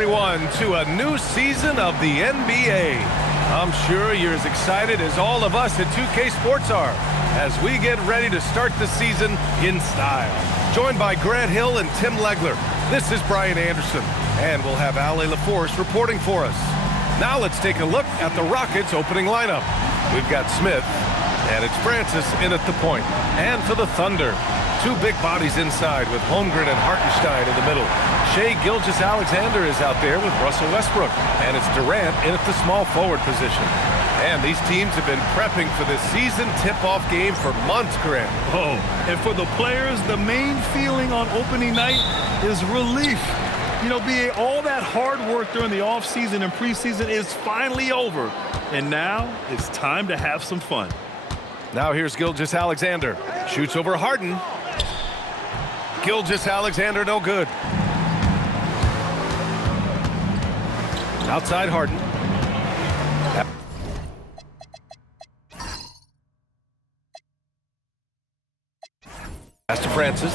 everyone, to a new season of the NBA. I'm sure you're as excited as all of us at 2K Sports are as we get ready to start the season in style. Joined by Grant Hill and Tim Legler, this is Brian Anderson, and we'll have Ale LaForce reporting for us. Now let's take a look at the Rockets' opening lineup. We've got Smith, and it's Francis in at the point. And for the Thunder, two big bodies inside with Holmgren and Hartenstein in the middle. Shai Gilgeous-Alexander is out there with Russell Westbrook, and it's Durant in at the small forward position. And these teams have been prepping for this season tip-off game for months, Grant. Oh, and for the players, the main feeling on opening night is relief. You know, all that hard work during the offseason and preseason is finally over. And now it's time to have some fun. Now here's Gilgeous-Alexander. Shoots over Harden. Gilgeous-Alexander no good. Outside Harden. Pass to Francis.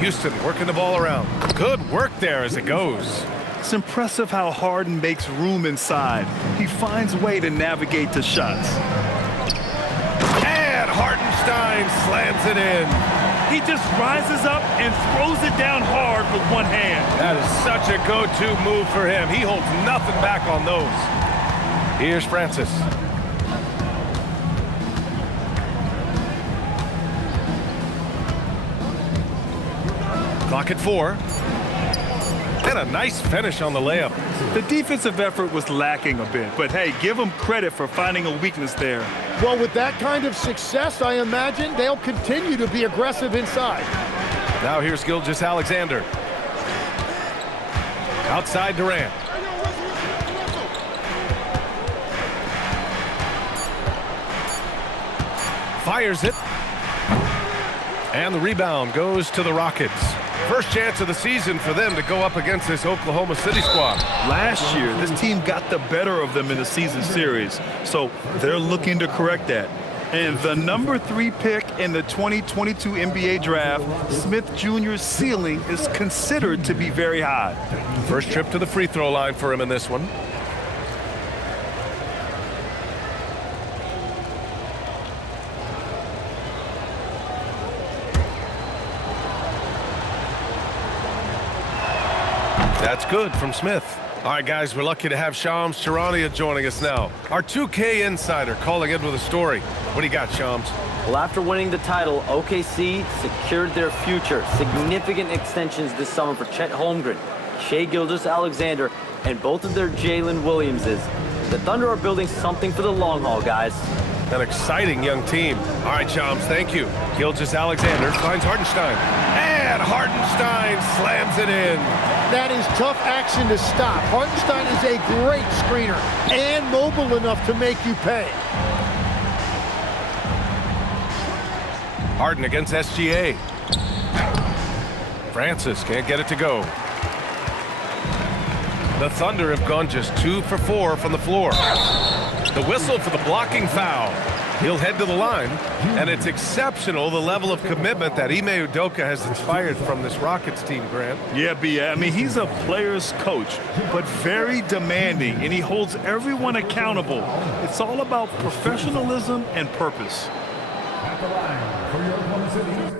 Houston working the ball around. Good work there as it goes. It's impressive how Harden makes room inside. He finds a way to navigate to shots. And Hartenstein slams it in. He just rises up and throws it down hard with one hand. That is such a go-to move for him. He holds nothing back on those. Here's Francis. Clock at 4. And a nice finish on the layup. The defensive effort was lacking a bit, but hey, give them credit for finding a weakness there. Well, with that kind of success, I imagine they'll continue to be aggressive inside. Now here's Gilgeous-Alexander. Outside Durant. Fires it. And the rebound goes to the Rockets. First chance of the season for them to go up against this Oklahoma City squad. Last year, this team got the better of them in the season series, so they're looking to correct that. And the number 3 pick in the 2022 NBA draft, Smith Jr.'s ceiling is considered to be very high. First trip to the free throw line for him in this one. That's good from Smith. All right, guys, we're lucky to have Shams Charania joining us now. Our 2K insider calling in with a story. What do you got, Shams? Well, after winning the title, OKC secured their future. Significant extensions this summer for Chet Holmgren, Shai Gilgeous-Alexander, and both of their Jalen Williamses. The Thunder are building something for the long haul, guys. An exciting young team. All right, Shams, thank you. Gilgeous-Alexander finds Hartenstein. And Hartenstein slams it in. That is tough action to stop. Hartenstein is a great screener and mobile enough to make you pay. Harden against SGA. Francis can't get it to go. The Thunder have gone just 2 for 4 from the floor. The whistle for the blocking foul. He'll head to the line, and it's exceptional the level of commitment that Ime Udoka has inspired from this Rockets team, Grant. Yeah, B. I mean, he's a player's coach, but very demanding, and he holds everyone accountable. It's all about professionalism and purpose. At the line for your Oklahoma City.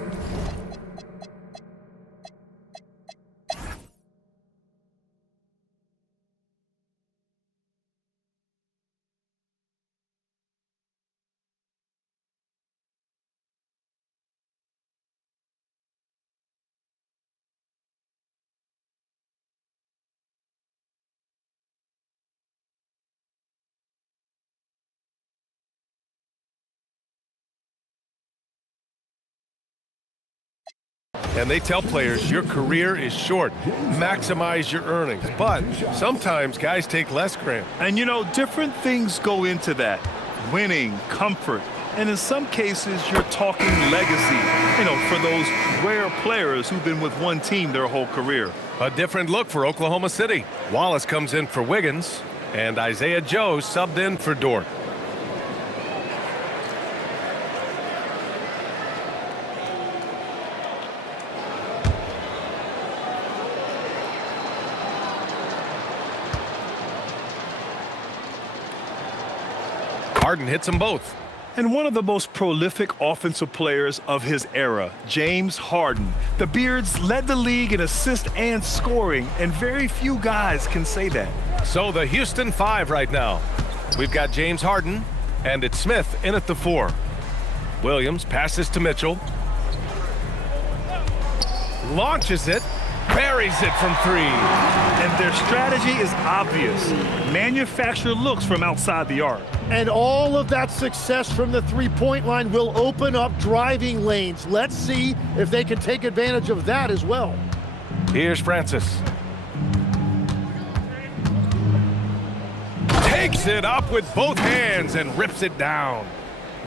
And they tell players your career is short. Maximize your earnings. But sometimes guys take less, Grant. And, you know, different things go into that. Winning, comfort, and in some cases, you're talking legacy, you know, for those rare players who've been with one team their whole career. A different look for Oklahoma City. Wallace comes in for Wiggins, and Isaiah Joe subbed in for Dort. Harden hits them both. And one of the most prolific offensive players of his era, James Harden. The Beards led the league in assists and scoring, and very few guys can say that. So the Houston 5 right now. We've got James Harden, and it's Smith in at the 4. Williams passes to Mitchell. Launches it, buries it from 3. And their strategy is obvious. Manufacture looks from outside the arc. And all of that success from the three-point line will open up driving lanes. Let's see if they can take advantage of that as well. Here's Francis. Takes it up with both hands and rips it down.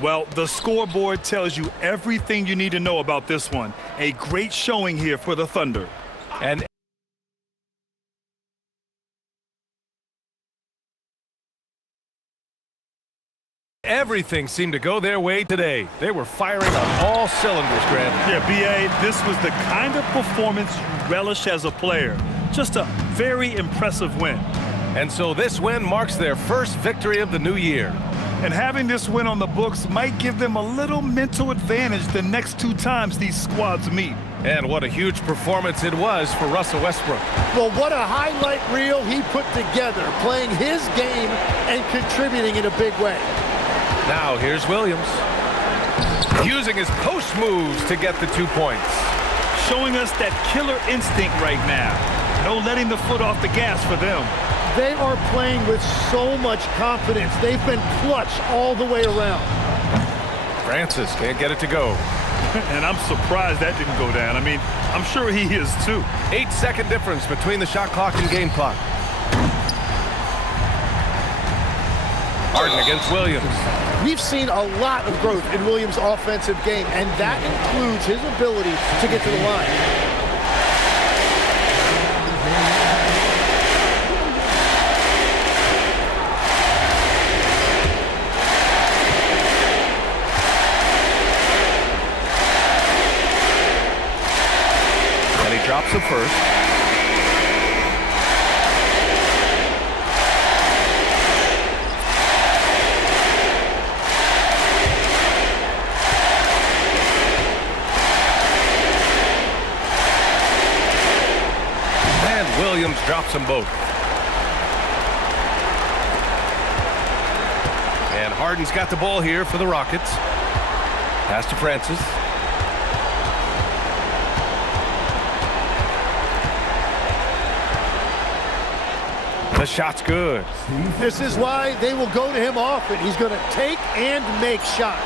Well, the scoreboard tells you everything you need to know about this one. A great showing here for the Thunder. And everything seemed to go their way today. They were firing on all cylinders, Grant. Yeah, B.A., this was the kind of performance you relish as a player. Just a very impressive win. And so this win marks their first victory of the new year. And having this win on the books might give them a little mental advantage the next 2 times these squads meet. And what a huge performance it was for Russell Westbrook. Well, what a highlight reel he put together, playing his game and contributing in a big way. Now here's Williams, using his post moves to get the 2 points. Showing us that killer instinct right now. No letting the foot off the gas for them. They are playing with so much confidence. They've been clutch all the way around. Francis can't get it to go. And I'm surprised that didn't go down. I mean, I'm sure he is too. 8-second difference between the shot clock and game clock. Harden against Williams. We've seen a lot of growth in Williams' offensive game, and that includes his ability to get to the line. Drops the first. And Williams drops them both. And Harden's got the ball here for the Rockets. Pass to Francis. The shot's good. This is why they will go to him often. He's going to take and make shots.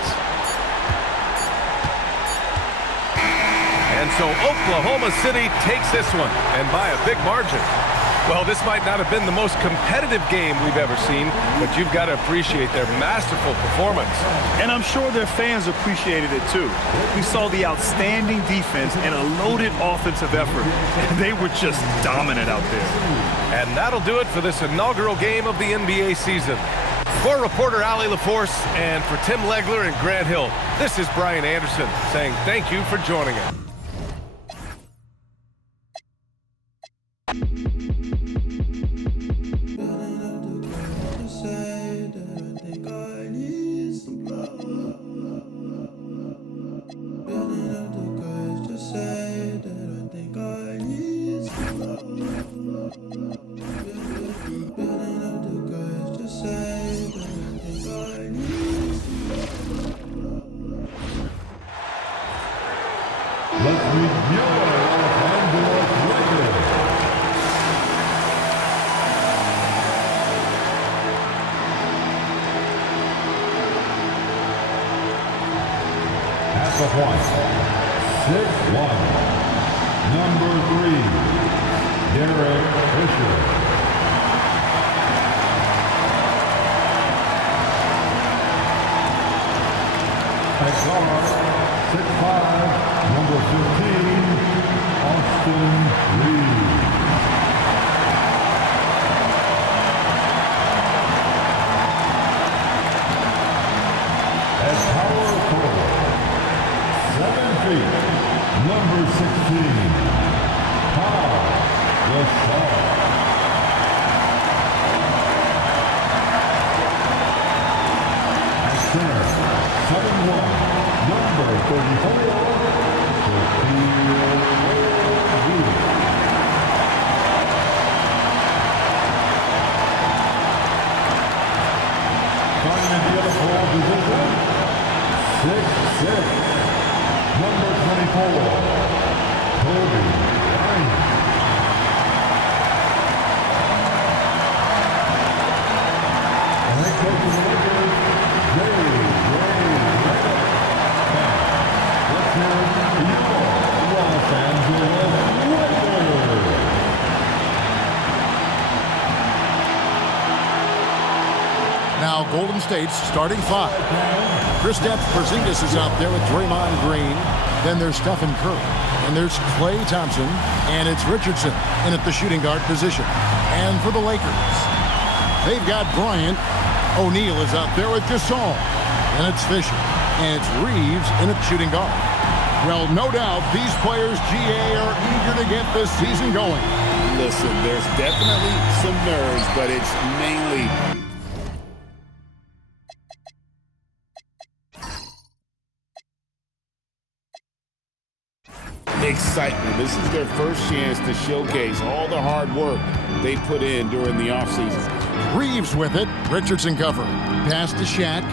And so Oklahoma City takes this one, and by a big margin. Well, this might not have been the most competitive game we've ever seen, but you've got to appreciate their masterful performance. And I'm sure their fans appreciated it too. We saw the outstanding defense and a loaded offensive effort, and they were just dominant out there. And that'll do it for this inaugural game of the NBA season. For reporter Ali LaForce and for Tim Legler and Grant Hill, this is Brian Anderson saying thank you for joining us. Let's meet your Honduras Lakers. At the point, 6'1", number 3, Derek Fisher. At guard, 6'5", number 15, Austin Reed. At power forward, 7 feet, number 16, Paul Gasol. Now Golden State's starting five. Kristaps Porzingis is out there with Draymond Green. Then there's Stephen Curry. And there's Klay Thompson. And it's Richardson in at the shooting guard position. And for the Lakers, they've got Bryant. O'Neal is out there with Gasol. And it's Fisher. And it's Reeves in at shooting guard. Well, no doubt these players, GA, are eager to get this season going. Listen, there's definitely some nerves, but it's mainly excitement. This is their first chance to showcase all the hard work they put in during the offseason. Reeves with it. Richardson cover. Pass to Shaq.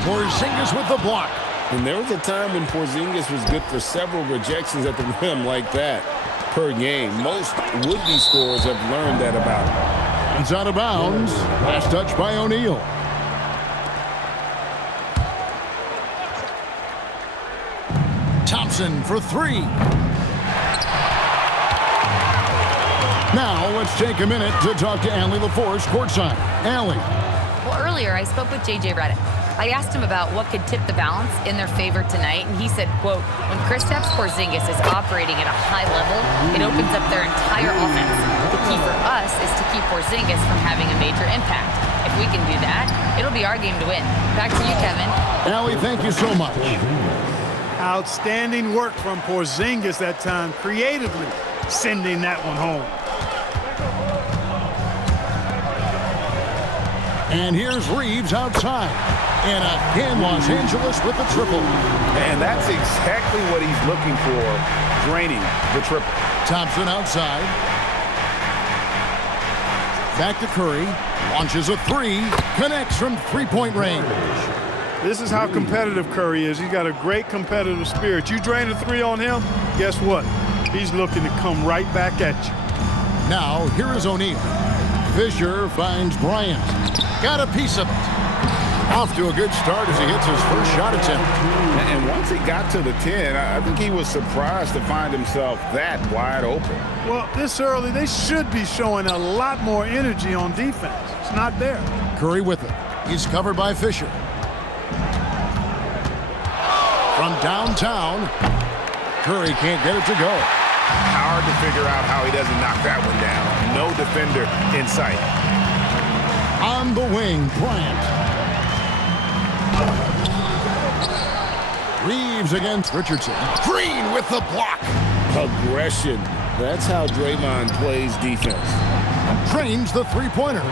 Porzingis with the block. And there was a time when Porzingis was good for several rejections at the rim like that per game. Most would-be scorers have learned that about him. It's out of bounds. Last touch by O'Neal. Thompson for three. Now let's take a minute to talk to Allie LaForce courtside. Allie. Well, earlier I spoke with J.J. Redick. I asked him about what could tip the balance in their favor tonight, and he said, quote, when Kristaps Porzingis is operating at a high level, it opens up their entire offense. The key for us is to keep Porzingis from having a major impact. If we can do that, it'll be our game to win. Back to you, Kevin. Allie, thank you so much. Outstanding work from Porzingis that time, creatively sending that one home. And here's Reeves outside. And again, Los Angeles with the triple. And that's exactly what he's looking for, draining the triple. Thompson outside. Back to Curry. Launches a three. Connects from three-point range. This is how competitive Curry is. He's got a great competitive spirit. You drain a three on him, guess what? He's looking to come right back at you. Now, here is O'Neal. Fisher finds Bryant. Got a piece of it. Off to a good start as he hits his first shot attempt. And once he got to the 10, I think he was surprised to find himself that wide open. Well, this early, they should be showing a lot more energy on defense. It's not there. Curry with it. He's covered by Fisher. From downtown, Curry can't get it to go. Hard to figure out how he doesn't knock that one down. No defender in sight. On the wing, Bryant. Reeves against Richardson. Green with the block. Aggression. That's how Draymond plays defense. Drains the three-pointer.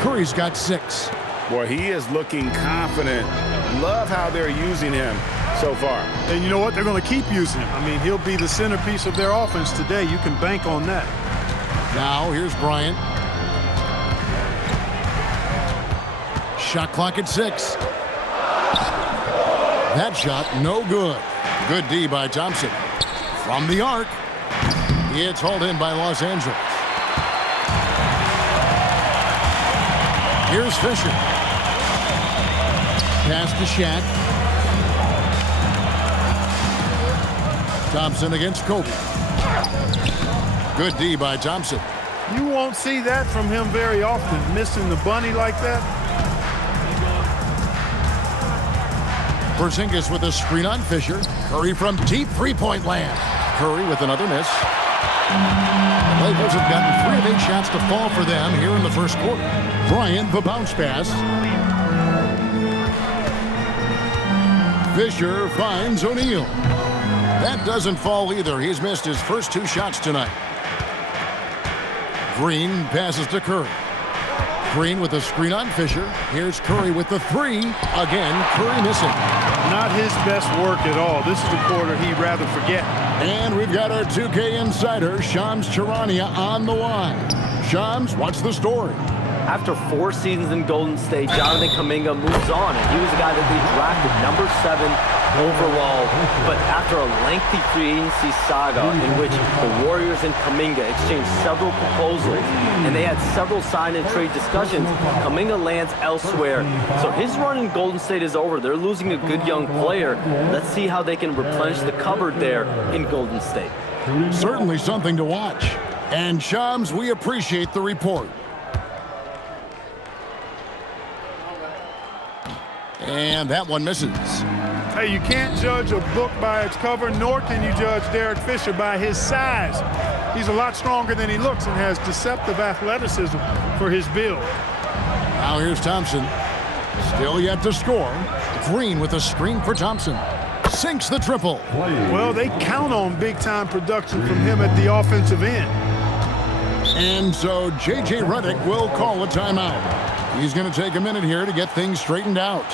Curry's got 6. Boy, he is looking confident. Love how they're using him so far. And you know what? They're going to keep using him. I mean, he'll be the centerpiece of their offense today. You can bank on that. Now, here's Bryant. Shot clock at 6. That shot, no good. Good D by Thompson. From the arc. It's hauled in by Los Angeles. Here's Fisher. Pass to Shaq. Thompson against Kobe. Good D by Thompson. You won't see that from him very often, missing the bunny like that. Porzingis with a screen on Fisher. Curry from deep three-point land. Curry with another miss. The Lakers have gotten 3 of 8 shots to fall for them here in the first quarter. Bryant, the bounce pass. Fisher finds O'Neal. That doesn't fall either. He's missed his first 2 shots tonight. Green passes to Curry. Green with a screen on Fisher. Here's Curry with the three. Again, Curry missing. Not his best work at all. This is the quarter he'd rather forget. And we've got our 2K insider, Shams Charania, on the line. Shams, what's the story? After 4 seasons in Golden State, Jonathan Kuminga moves on, and he was a guy that they drafted number 7 overall. But after a lengthy free agency saga in which the Warriors and Kuminga exchanged several proposals, and they had several sign and trade discussions, Kuminga lands elsewhere. So his run in Golden State is over. They're losing a good young player. Let's see how they can replenish the cupboard there in Golden State. Certainly something to watch. And Shams, we appreciate the report. And that one misses. Hey, you can't judge a book by its cover, nor can you judge Derek Fisher by his size. He's a lot stronger than he looks and has deceptive athleticism for his build. Now here's Thompson. Still yet to score. Green with a screen for Thompson. Sinks the triple. Well, they count on big-time production from him at the offensive end. And so J.J. Redick will call a timeout. He's going to take a minute here to get things straightened out.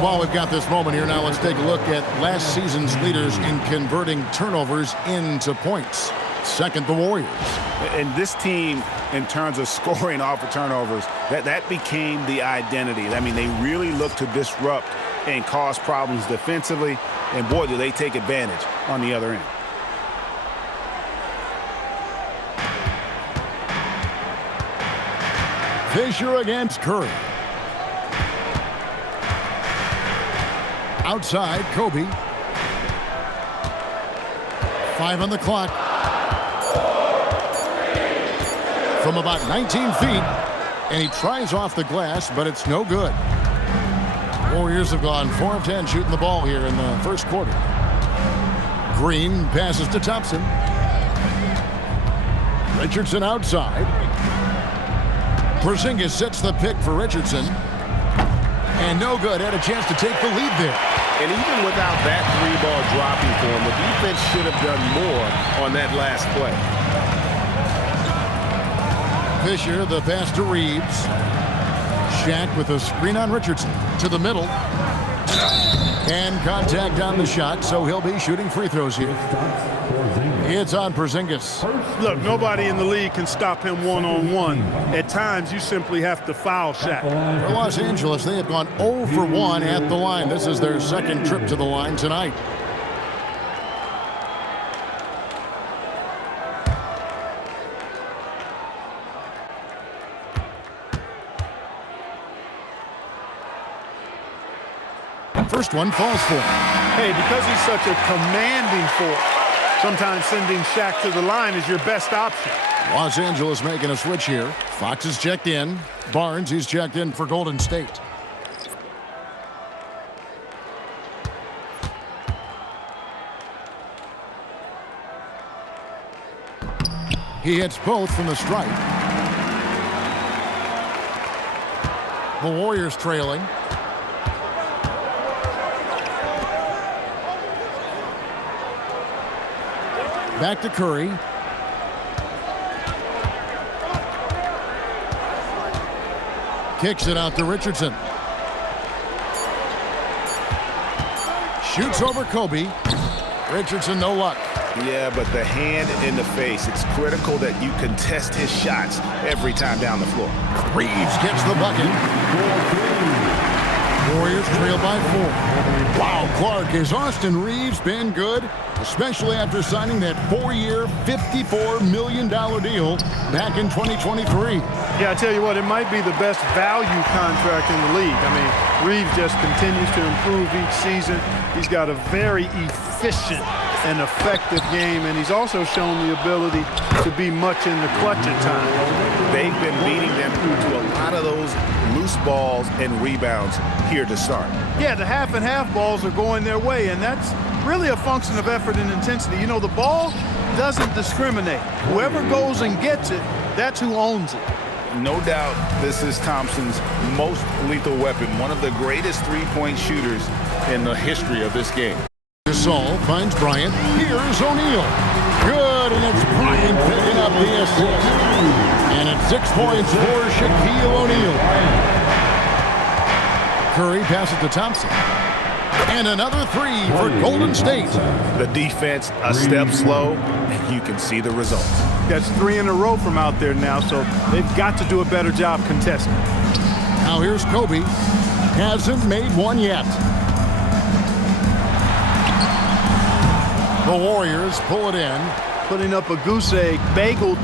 While we've got this moment here, now let's take a look at last season's leaders in converting turnovers into points. Second, the Warriors. And this team, in terms of scoring off of turnovers, that became the identity. I mean, they really look to disrupt and cause problems defensively, and boy, do they take advantage on the other end. Fisher against Curry. Outside, Kobe. 5 on the clock. From about 19 feet. And he tries off the glass, but it's no good. Warriors have gone 4 of 10 shooting the ball here in the first quarter. Green passes to Thompson. Richardson outside. Porzingis sets the pick for Richardson. And no good. Had a chance to take the lead there. And even without that 3-ball dropping for him, the defense should have done more on that last play. Fisher, the pass to Reeves. Shaq with a screen on Richardson. To the middle. And contact on the shot, so he'll be shooting free throws here. It's on Porzingis. Look, nobody in the league can stop him one-on-one. At times, you simply have to foul Shaq. For Los Angeles, they have gone 0 for 1 at the line. This is their second trip to the line tonight. First one falls for him. Hey, because he's such a commanding force, sometimes sending Shaq to the line is your best option. Los Angeles making a switch here. Fox is checked in. Barnes, he's checked in for Golden State. He hits both from the stripe. The Warriors trailing. Back to Curry. Kicks it out to Richardson. Shoots over Kobe. Richardson, no luck. Yeah, but the hand in the face, it's critical that you contest his shots every time down the floor. Reeves gets the bucket. Warriors trail by 4. Wow, Clark, has Austin Reeves been good? Especially after signing that 4-year, $54 million deal back in 2023. Yeah, I tell you what, it might be the best value contract in the league. I mean, Reeves just continues to improve each season. He's got a very efficient and effective game, and he's also shown the ability to be much in the clutch at times. They've been beating them to a lot of those loose balls and rebounds here to start. Yeah, the half and half balls are going their way, and that's really a function of effort and intensity. You know, the ball doesn't discriminate. Whoever goes and gets it, that's who owns it. No doubt this is Thompson's most lethal weapon, one of the greatest three-point shooters in the history of this game. Gasol finds Bryant. Here's O'Neal. Good, and it's Bryant picking up the assist. And it's 6 points for Shaquille O'Neal. Curry passes to Thompson. And another 3 for Golden State. The defense a step slow, and you can see the results. That's 3 in a row from out there now, so they've got to do a better job contesting. Now here's Kobe. Hasn't made one yet. The Warriors pull it in. Putting up a goose egg bagel.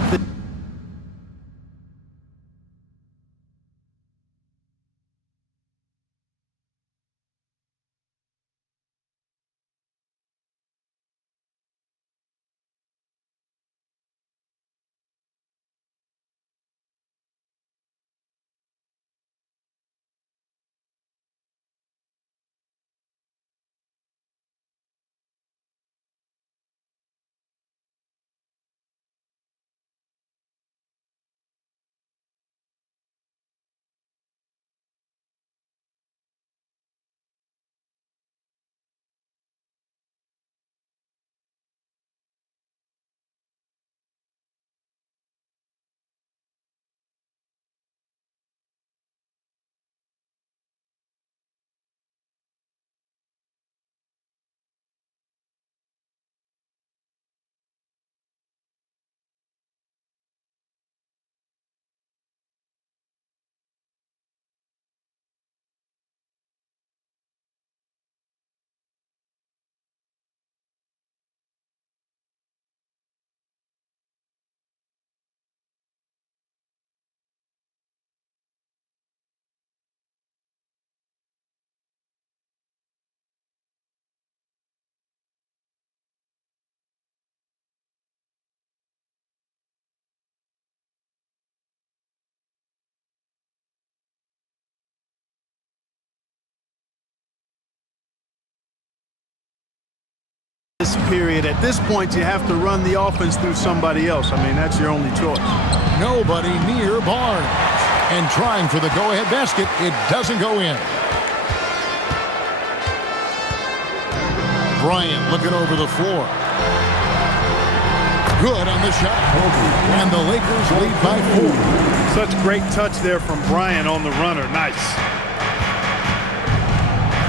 This period, at this point, you have to run the offense through somebody else. I mean, that's your only choice. Nobody near Barnes. And trying for the go-ahead basket, it doesn't go in. Bryant looking over the floor. Good on the shot. And the Lakers lead by 4. Such great touch there from Bryant on the runner. Nice.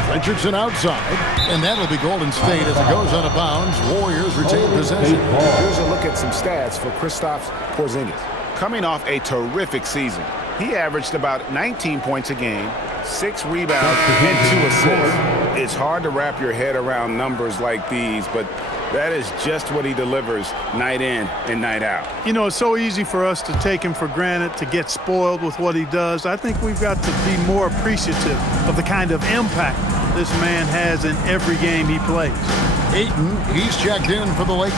Richardson outside, and that'll be Golden State as it goes out of bounds. Warriors retain possession. Here's a look at some stats for Kristaps Porzingis. Coming off a terrific season, he averaged about 19 points a game, 6 rebounds, and 2 assists. It's hard to wrap your head around numbers like these, but that is just what he delivers night in and night out. You know, it's so easy for us to take him for granted, to get spoiled with what he does. I think we've got to be more appreciative of the kind of impact this man has in every game he plays. Ayton, he's checked in for the Lakers.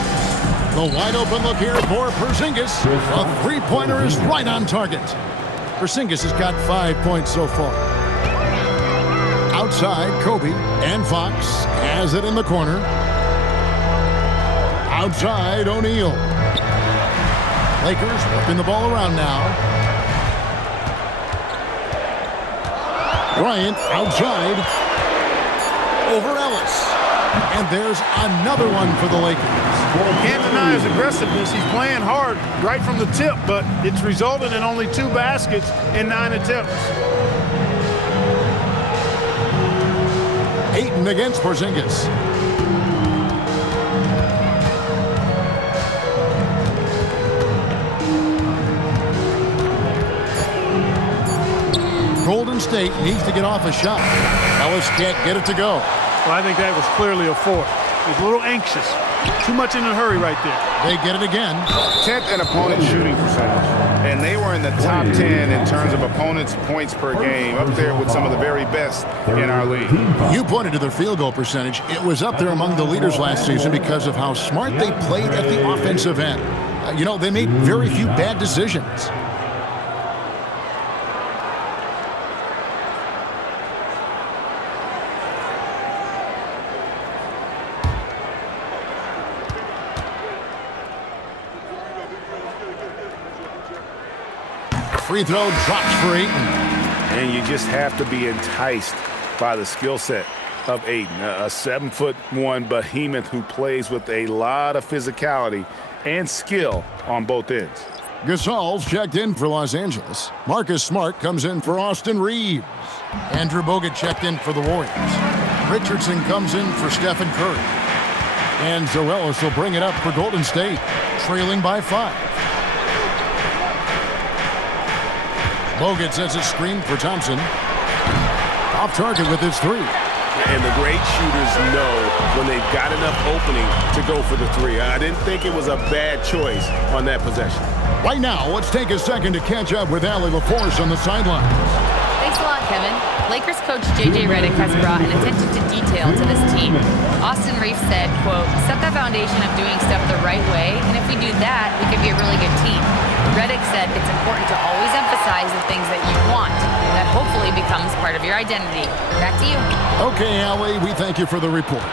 The wide open look here for Porzingis. A three-pointer is right on target. Porzingis has got 5 points so far. Outside, Kobe and Fox has it in the corner. Outside, O'Neal. Lakers working the ball around now. Bryant outside. Over Ellis. And there's another one for the Lakers. Can't deny his aggressiveness. He's playing hard right from the tip, but it's resulted in only 2 baskets in 9 attempts. Ayton against Porzingis. Golden State needs to get off a shot. Ellis can't get it to go. Well, I think that was clearly a fourth. He was a little anxious. Too much in a hurry right there. They get it again. 10th in opponent shooting percentage. And they were in the top 10 in terms of opponents' points per game, up there with some of the very best in our league. You pointed to their field goal percentage. It was up there among the leaders last season because of how smart they played at the offensive end. You know, they made very few bad decisions. Free throw drops for Ayton. And you just have to be enticed by the skill set of Ayton, a 7'1" behemoth who plays with a lot of physicality and skill on both ends. Gasol's checked in for Los Angeles. Marcus Smart comes in for Austin Reeves. Andrew Bogut checked in for the Warriors. Richardson comes in for Stephen Curry. And Zoelis will bring it up for Golden State, trailing by 5. Bogut sets a screen for Thompson. Off target with his 3. And the great shooters know when they've got enough opening to go for the 3. I didn't think it was a bad choice on that possession. Right now, let's take a second to catch up with Allie LaForce on the sidelines. Thanks a lot, Kevin. Lakers coach J.J. Redick has brought an attention to detail to this team. Austin Reeves said, quote, set the foundation of doing stuff the right way, and if we do that, we could be a really good team. Redick said it's important to always emphasize the things that you want. That hopefully becomes part of your identity. Back to you. Okay, Allie, we thank you for the report.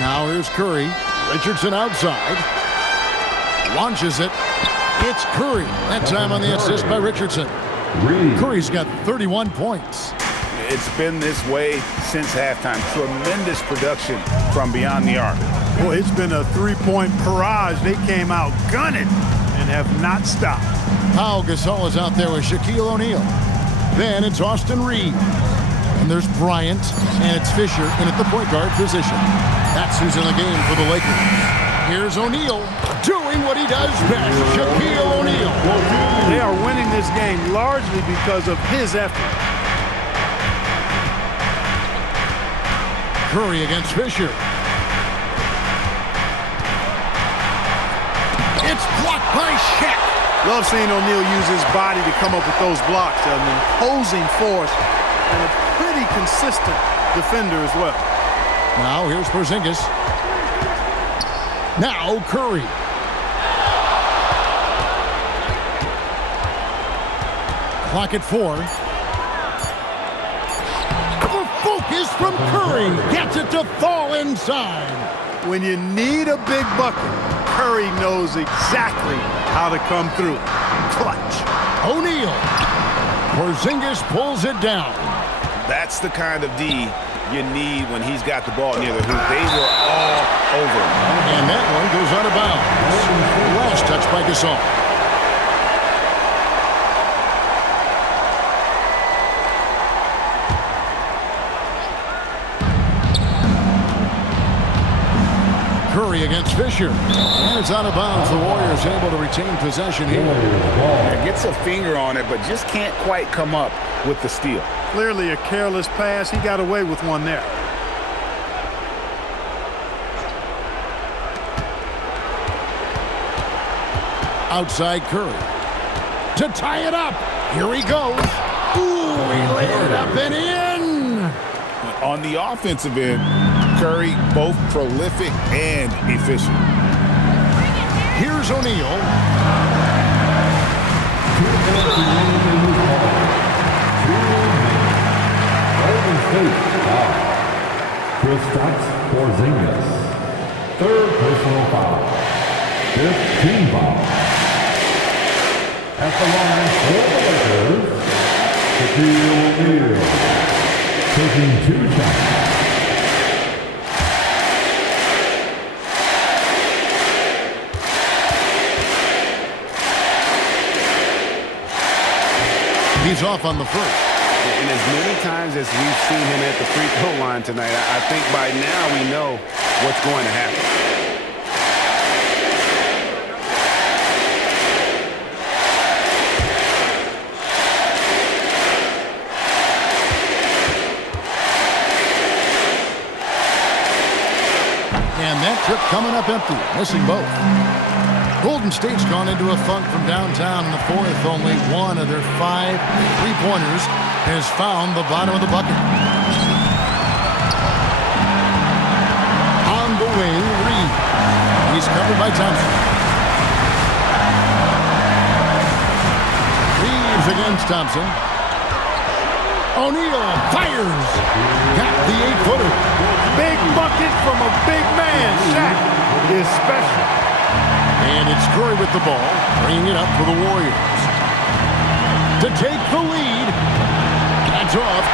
Now here's Curry. Richardson outside. Launches it. It's Curry. That time on the assist by Richardson. Curry's got 31 points. It's been this way since halftime. Tremendous production from beyond the arc. Well, it's been a 3-point barrage. They came out gunning and have not stopped. Pau Gasol is out there with Shaquille O'Neal. Then it's Austin Reeves. And there's Bryant, and it's Fisher in at the point guard position. That's who's in the game for the Lakers. Here's O'Neal doing what he does best, Shaquille O'Neal. They are winning this game largely because of his effort. Curry against Fisher. It's blocked by Shaq. Love seeing O'Neal use his body to come up with those blocks. An imposing force and a pretty consistent defender as well. Now here's Porzingis. Now Curry. Clock at 4. The focus from Curry gets it to fall inside. When you need a big bucket, Curry knows exactly how to come through. Clutch. O'Neal. Porzingis pulls it down. That's the kind of D you need when he's got the ball near the hoop. They were all over him. And that one goes out of bounds. Last touch by Gasol. Curry against Fisher. And it's out of bounds. The Warriors able to retain possession here. Gets a finger on it, but just can't quite come up with the steal. Clearly a careless pass. He got away with one there. Outside Curry. To tie it up. Here he goes. Ooh, he laid it up and in. On the offensive end, Curry both prolific and efficient. Here's O'Neal. Golden State foul. Kristaps Porzingis. Third personal foul. Fifth team foul. At the line for the Lakers, Shaquille O'Neal, taking 2 shots. He's off on the first. And as many times as we've seen him at the free throw line tonight, I think by now we know what's going to happen. And that trip coming up empty, missing both. Golden State's gone into a funk from downtown in the fourth. Only one of their 5 3-pointers has found the bottom of the bucket. On the wing, Reed. He's covered by Thompson. Reeves against Thompson. O'Neal fires. Got the 8-footer. Big bucket from a big man. Shaq is special. And it's Curry with the ball, bringing it up for the Warriors. To take the lead. That's off.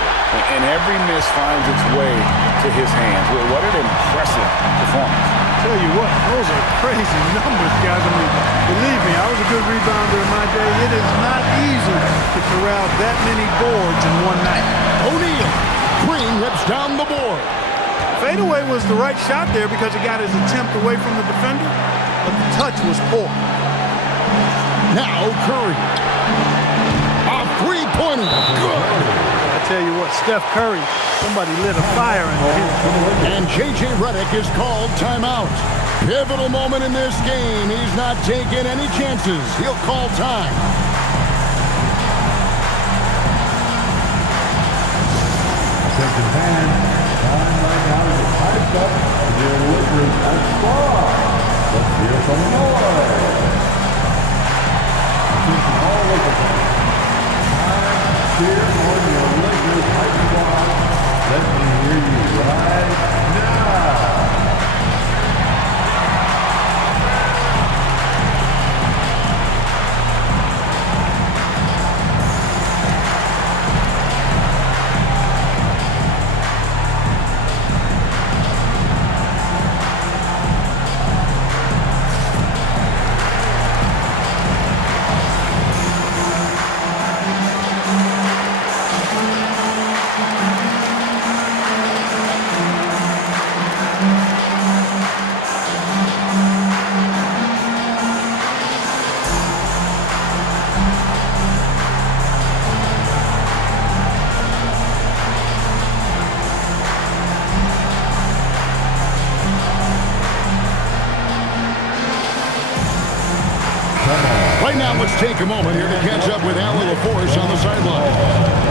And every miss finds its way to his hands. What an impressive performance. Tell you what, those are crazy numbers, guys. I mean, believe me, I was a good rebounder in my day. It is not easy to corral that many boards in one night. O'Neal. Green rips down the board. Fadeaway was the right shot there because it got his attempt away from the defender, but the touch was poor. Now Curry. A 3-pointer. Good. I tell you what, Steph Curry, somebody lit a fire in him. And J.J. Redick is called timeout. Pivotal moment in this game. He's not taking any chances. He'll call time. Second hand. Time right now is piped up to the Lakers at star. Let's hear some noise. Attention all Lakers fans. Time cheer on your Lakers hype squad. Let me hear you right now. Right now, let's take a moment here to catch up with Allie LaForce on the sideline.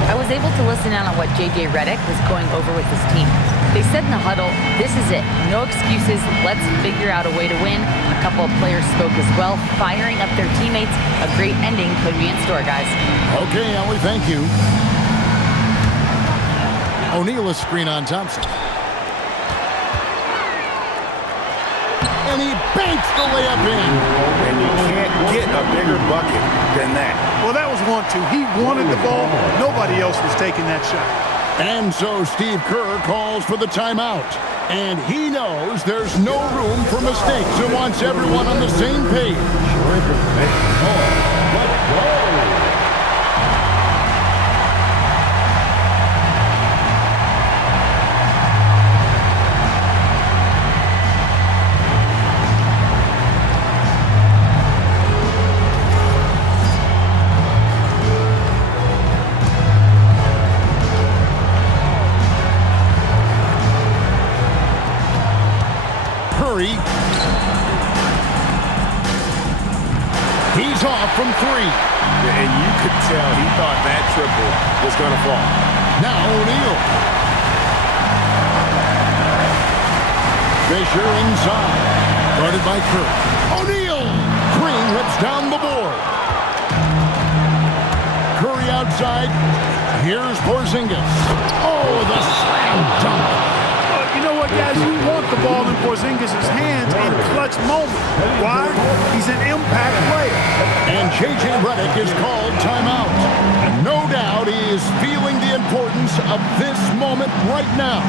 I was able to listen in on what J.J. Redick was going over with his team. They said in the huddle, this is it. No excuses. Let's figure out a way to win. A couple of players spoke as well, firing up their teammates. A great ending could be in store, guys. Okay, Allie, thank you. O'Neal is screen on Thompson. And he banks the layup in. And you can't get a bigger bucket than that. Well, that was 1-2. He wanted the ball. Nobody else was taking that shot. And so Steve Kerr calls for the timeout. And he knows there's no room for mistakes and wants everyone on the same page. Let's go. He's off from 3. And you could tell he thought that triple was going to fall. Now O'Neal. Fisher inside. Guarded by Kirk. O'Neal. Green rips down the board. Curry outside. Here's Porzingis. Oh, the slam dunk. You know what, guys? You want the ball in Porzingis' hands in clutch moments. Why? He's an impact player. And J.J. Redick is called timeout. No doubt he is feeling the importance of this moment right now.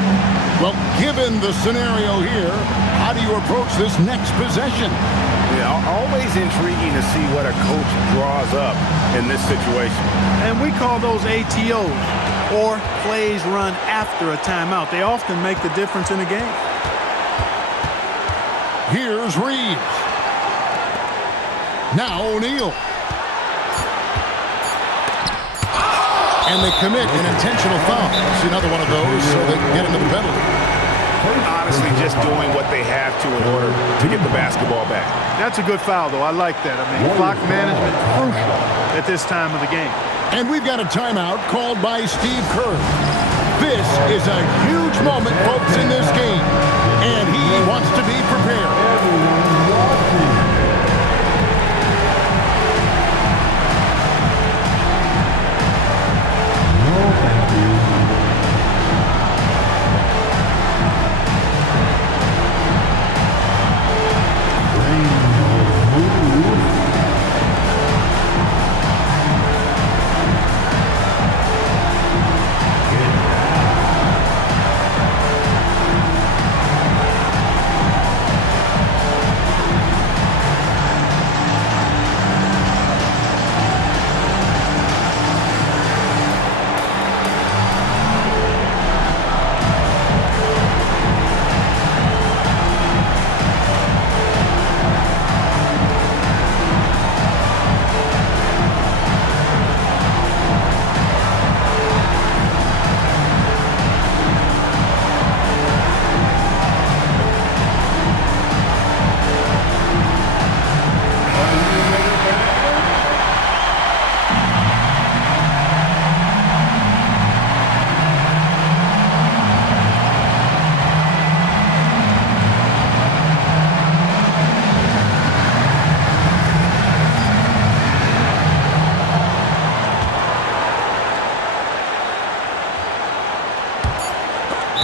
Well, given the scenario here, how do you approach this next possession? Yeah, always intriguing to see what a coach draws up in this situation. And we call those ATOs, or plays run after a timeout. They often make the difference in a game. Here's Reeves. Now O'Neal. And they commit an intentional foul. See another one of those so they can get into the penalty. Honestly, just doing what they have to in order to get the basketball back. That's a good foul, though. I like that. I mean, clock management crucial at this time of the game. And we've got a timeout called by Steve Kerr. This is a huge moment, folks, in this game. And he wants to be prepared.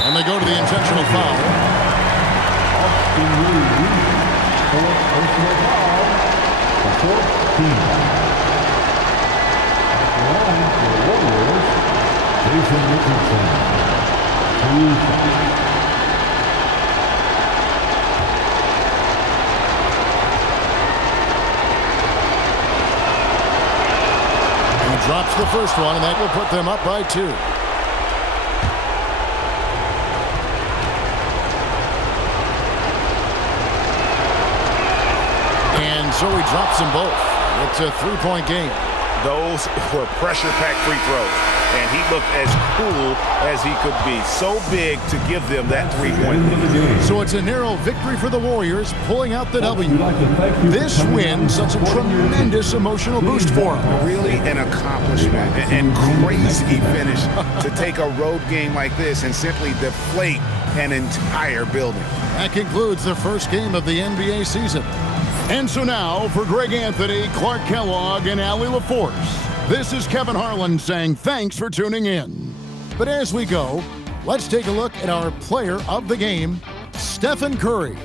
And they go to the intentional foul. Personal foul. The 14th. At the line for the Warriors, Jason Richardson. 2 seconds. He drops the first one, and that will put them up by 2. And so he drops them both. It's a 3-point game. Those were pressure-packed free throws, and he looked as cool as he could be. So big to give them that 3-point lead. So it's a narrow victory for the Warriors, pulling out the W. This win such a tremendous emotional boost for them. Really an accomplishment and crazy finish to take a road game like this and simply deflate an entire building. That concludes the first game of the NBA season. And so now, for Greg Anthony, Clark Kellogg, and Allie LaForce, this is Kevin Harlan saying thanks for tuning in. But as we go, let's take a look at our player of the game, Stephen Curry.